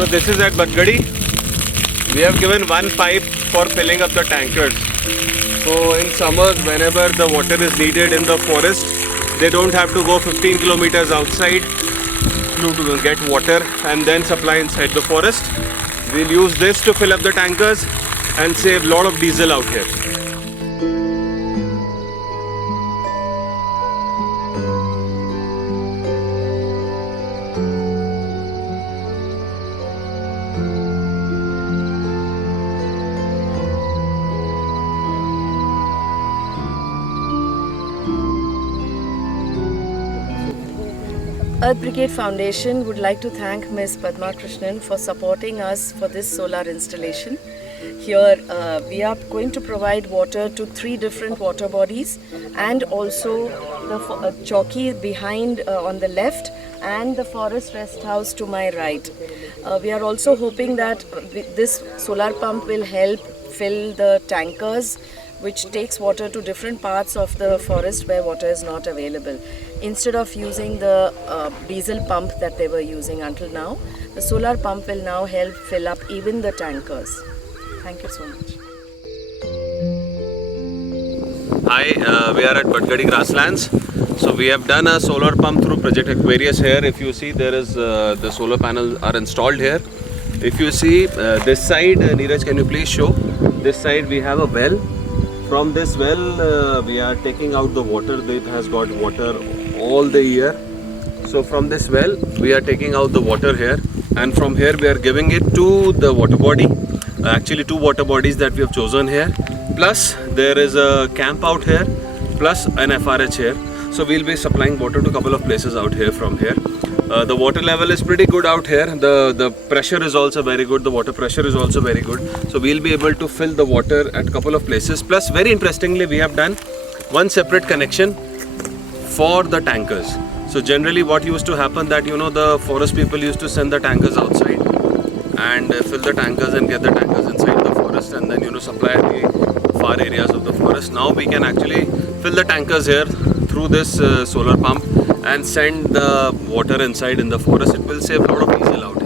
So this is at Badgadi. We have given one pipe for filling up the tankers. So in summers, whenever the water is needed in the forest, they don't have to go 15 kilometers outside to get water and then supply inside the forest. We'll use this to fill up the tankers and save a lot of diesel out here. Earth Brigade Foundation would like to thank Ms. Padma Krishnan for supporting us for this solar installation. Here we are going to provide water to 3 different water bodies and also the chowki behind on the left and the forest rest house to my right. We are also hoping that this solar pump will help fill the tankers which takes water to different parts of the forest where water is not available. Instead of using the diesel pump that they were using until now, the solar pump will now help fill up even the tankers. Thank you so much. Hi, we are at Badgadi grasslands. So we have done a solar pump through Project Aquarius here. If you see, there is the solar panels are installed here. If you see this side, Neeraj, can you please show? This side we have a well. From this well, we are taking out the water. It has got water all the year. So from this well, we are taking out the water here, and from here we are giving it to the water body. Actually, 2 water bodies that we have chosen here. Plus, there is a camp out here, plus an FRH here. So we'll be supplying water to a couple of places out here from here. The water level is pretty good out here. The pressure is also very good. The water pressure is also very good. So we'll be able to fill the water at a couple of places. Plus, very interestingly, we have done one separate connection for the tankers. So generally what used to happen that, you know, the forest people used to send the tankers outside and fill the tankers and get the tankers inside the forest and then, you know, supply the far areas of the forest. Now we can actually fill the tankers here through this solar pump and send the water inside in the forest. It will save a lot of diesel out.